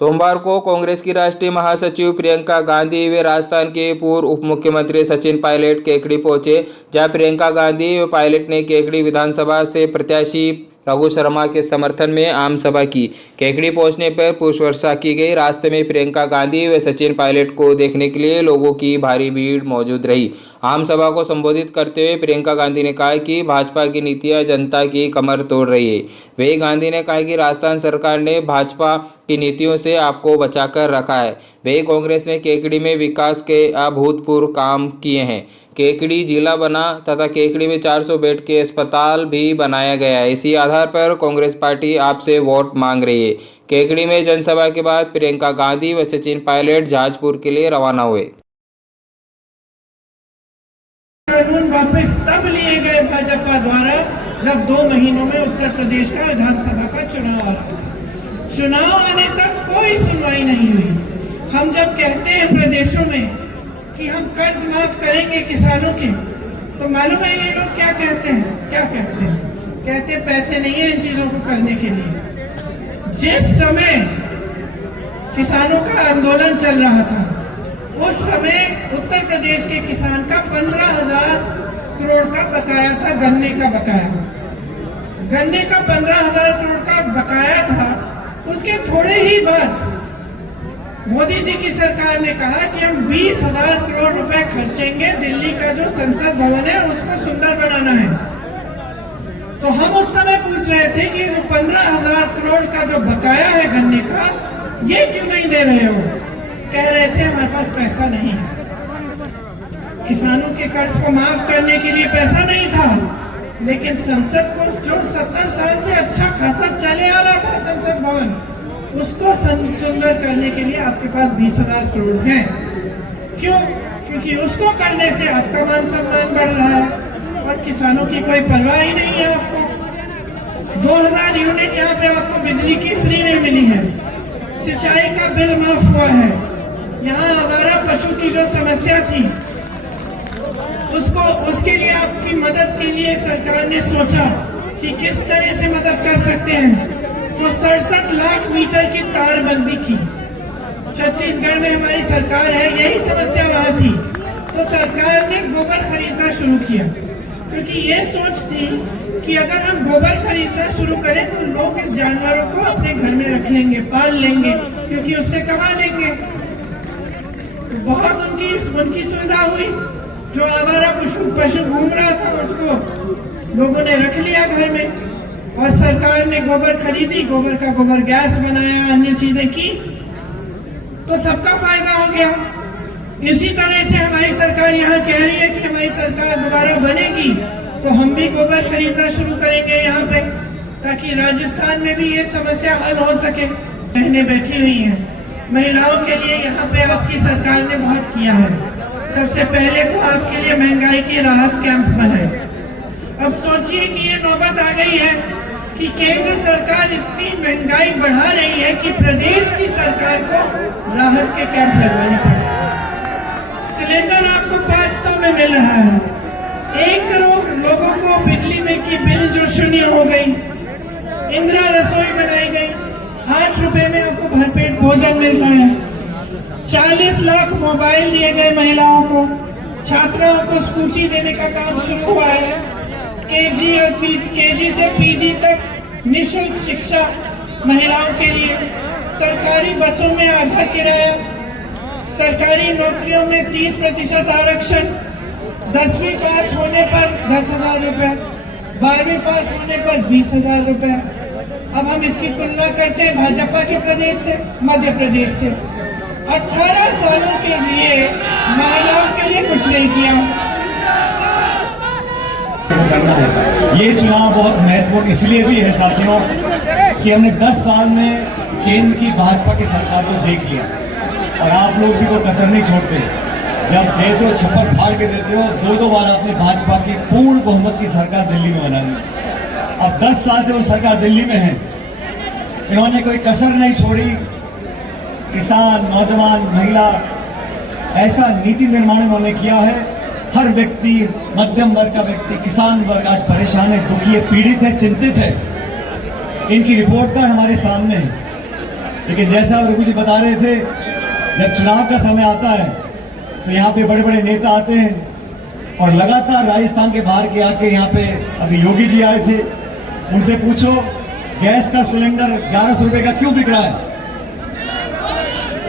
सोमवार को कांग्रेस की राष्ट्रीय महासचिव प्रियंका गांधी व राजस्थान के पूर्व उप मुख्यमंत्री सचिन पायलट केकड़ी पहुंचे, जहां प्रियंका गांधी व पायलट ने केकड़ी विधानसभा से प्रत्याशी रघु शर्मा के समर्थन में आम सभा की। केकड़ी पहुंचने पर पुष्प वर्षा की गई। रास्ते में प्रियंका गांधी व सचिन पायलट को देखने के लिए लोगों की भारी भीड़ मौजूद रही। आम सभा को संबोधित करते हुए प्रियंका गांधी ने कहा कि भाजपा की नीतियां जनता की कमर तोड़ रही है। वही गांधी ने कहा कि राजस्थान सरकार ने भाजपा की नीतियों से आपको बचाकर रखा है। वही कांग्रेस ने केकड़ी में विकास के अभूतपूर्व काम किए हैं। केकड़ी जिला बना तथा केकड़ी में 400 बेड के अस्पताल भी बनाया गया है। इसी आधार पर कांग्रेस पार्टी आपसे वोट मांग रही है। केकड़ी में जनसभा के बाद प्रियंका गांधी व सचिन पायलट जहाजपुर के लिए रवाना हुए। कानून वापस तब लिए गए भाजपा द्वारा जब 2 महीनों में उत्तर प्रदेश का विधानसभा का चुनाव आ रहा था। चुनाव आने तक कोई सुनवाई नहीं हुई। हम जब कहते हैं प्रदेशों में कि हम कर्ज माफ करेंगे किसानों के, तो मालूम है ये लोग क्या कहते हैं? कहते हैं पैसे नहीं है इन चीजों को करने के लिए। जिस समय किसानों का आंदोलन चल रहा था उस समय उत्तर प्रदेश के किसान का 15,000 करोड़ का बकाया था। गन्ने का 15,000 करोड़ का बकाया था। उसके थोड़े ही बाद मोदी जी की सरकार ने कहा कि हम 20,000 करोड़ रुपए खर्चेंगे, दिल्ली का जो संसद भवन है उसको सुंदर बनाना है। तो हम उस समय पूछ रहे थे कि जो 15,000 करोड़ का जो बकाया है गन्ने का, ये क्यों नहीं दे रहे हो? कह रहे थे हमारे पास पैसा नहीं है। किसानों के कर्ज को माफ करने के लिए पैसा नहीं था, लेकिन संसद को जो 70 साल से अच्छा खासा चले आ रहा था संसद भवन, उसको सुंदर करने के लिए आपके पास 20,000 करोड़ है। क्यों? क्योंकि उसको करने से आपका मान सम्मान बढ़ रहा है और किसानों की कोई परवाह ही नहीं है। आपको 2000 यूनिट यहाँ पे आपको बिजली की फ्री में मिली है, सिंचाई का बिल माफ हुआ है। यहाँ आवारा पशु की जो समस्या थी उसके लिए आपकी मदद के लिए सरकार ने सोचा कि किस तरह से मदद कर सकते हैं, तो 67 लाख मीटर की तारबंदी की। छत्तीसगढ़ में हमारी सरकार है, यही समस्या वहां थी, तो सरकार ने गोबर खरीदना शुरू किया, क्योंकि ये सोच थी कि अगर हम गोबर खरीदना शुरू करें तो लोग इस जानवरों को अपने घर में रख लेंगे, पाल लेंगे, क्योंकि उससे कमा लेंगे। तो बहुत उनकी सुविधा हुई। जो आवारा पशु घूम रहा था उसको लोगों ने रख लिया घर में, और सरकार ने गोबर खरीदी, गोबर गैस बनाया, अन्य चीजें की, तो सबका फायदा हो गया। इसी तरह से हमारी सरकार यहाँ कह रही है कि हमारी सरकार दोबारा बनेगी तो हम भी गोबर खरीदना शुरू करेंगे यहाँ पे, ताकि राजस्थान में भी ये समस्या हल हो सके। बहनें बैठी हुई हैं, महिलाओं के लिए यहाँ पे आपकी सरकार ने बहुत किया है। सबसे पहले तो आपके लिए महंगाई की राहत कैंप बनाए। अब सोचिए कि ये नौबत आ गई है कि केंद्र सरकार इतनी महंगाई बढ़ा रही है कि प्रदेश की सरकार को राहत के कैंप लगवाने पड़े। सिलेंडर आपको 500 में मिल रहा है। 1 करोड़ लोगों को बिजली में की बिल जो शून्य हो गई। इंदिरा रसोई बनाई गई, 8 रुपए में आपको भरपेट भोजन मिलता है। 40 लाख मोबाइल दिए गए महिलाओं को। छात्राओं को स्कूटी देने का काम शुरू हुआ है। केजी से पीजी तक निःशुल्क शिक्षा महिलाओं के लिए। सरकारी बसों में आधा किराया, सरकारी नौकरियों में 30% आरक्षण, 10वीं पास होने पर 10,000 रुपए, 12वीं पास होने पर 20,000 रुपए। अब हम इसकी तुलना करते हैं भाजपा के प्रदेश से, मध्य प्रदेश से। 18 सालों के लिए महिलाओं के लिए कुछ नहीं किया। करना है। ये चुनाव बहुत महत्वपूर्ण इसलिए भी है साथियों कि हमने 10 साल में केंद्र की भाजपा की सरकार को देख लिया, और आप लोग भी कोई कसर नहीं छोड़ते। जब देते हो छप्पर फाड़ के देते हो। 2 बार आपने भाजपा की पूर्ण बहुमत की सरकार दिल्ली में बना ली। अब 10 साल से वो सरकार दिल्ली में है, इन्होंने कोई कसर नहीं छोड़ी। किसान, नौजवान, महिला, ऐसा नीति निर्माण इन्होंने किया है। हर व्यक्ति, मध्यम वर्ग का व्यक्ति, किसान वर्ग आज परेशान है, दुखी है, पीड़ित है, चिंतित है। इनकी रिपोर्ट कार्ड हमारे सामने है। लेकिन जैसा रघु जी बता रहे थे, जब चुनाव का समय आता है तो यहाँ पे बड़े बड़े नेता आते हैं और लगातार राजस्थान के बाहर के आके यहाँ पे अभी योगी जी आए थे, उनसे पूछो गैस का सिलेंडर 1100 रुपए का क्यों बिक रहा है?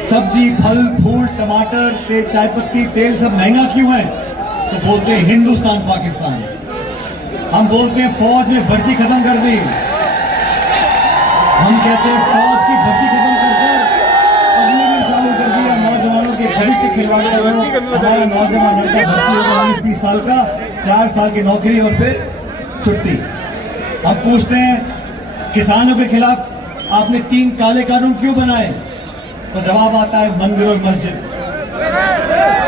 सब्जी, फल, फूल, टमाटर, तेल, चाय पत्ती, तेल सब महंगा क्यों है? तो बोलते हैं हिंदुस्तान पाकिस्तान। हम बोलते हैं फौज में भर्ती खत्म कर दी। हम कहते हैं फौज की भर्ती खत्म कर अग्निवीर चालू कर दिया। नौजवानों के भविष्य खिलवाड़ कर रहे हो। हमारा नौजवान लड़का भर्ती होगा 19-20 साल का, 4 साल की नौकरी और फिर छुट्टी। हम पूछते हैं किसानों के खिलाफ आपने 3 काले कानून क्यों बनाए? तो जवाब आता है मंदिर और मस्जिद।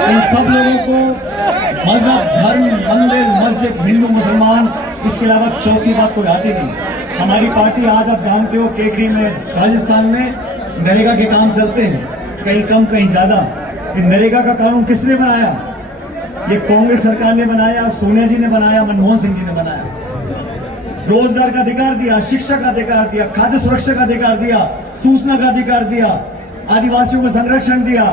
इन सब लोगों को मजहब, धर्म, मंदिर, मस्जिद, हिंदू, मुसलमान, इसके अलावा चौथी बात कोई आती नहीं। हमारी पार्टी आज आप जानते हो केकड़ी में, राजस्थान में नरेगा के काम चलते हैं, कहीं कम कहीं ज्यादा। ये नरेगा का कानून किसने बनाया? ये कांग्रेस सरकार ने बनाया, सोनिया जी ने बनाया, मनमोहन सिंह जी ने बनाया। रोजगार का अधिकार दिया, शिक्षा का अधिकार दिया, खाद्य सुरक्षा का अधिकार दिया, सूचना का अधिकार दिया, आदिवासियों को संरक्षण दिया।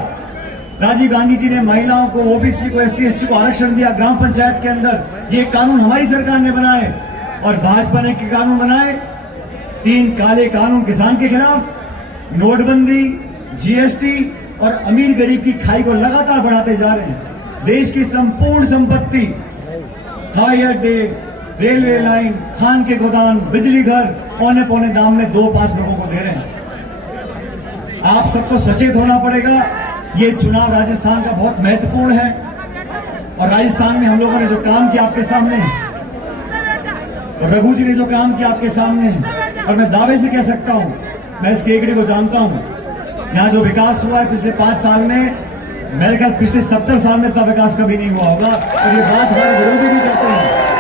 राजीव गांधी जी ने महिलाओं को, ओबीसी को, SC ST को आरक्षण दिया ग्राम पंचायत के अंदर। ये कानून हमारी सरकार ने बनाए। और भाजपा ने कानून बनाए 3 काले कानून किसान के खिलाफ, नोटबंदी, GST और अमीर गरीब की खाई को लगातार बढ़ाते जा रहे हैं। देश की संपूर्ण संपत्ति, हवाई अड्डे, रेलवे लाइन, खान के गोदाम, बिजली घर पौने पौने दाम में 2-5 लोगों को दे रहे हैं। आप सबको सचेत होना पड़ेगा। ये चुनाव राजस्थान का बहुत महत्वपूर्ण है और राजस्थान में हम लोगों ने जो काम किया आपके सामने है और रघु जी ने जो काम किया आपके सामने है। और मैं दावे से कह सकता हूं, मैं इस केकड़ी को जानता हूं, यहाँ जो विकास हुआ है पिछले 5 साल में, मेरे ख्याल पिछले 70 साल में इतना विकास कभी नहीं हुआ होगा। और ये बात हमारे विरोधी भी कहते हैं।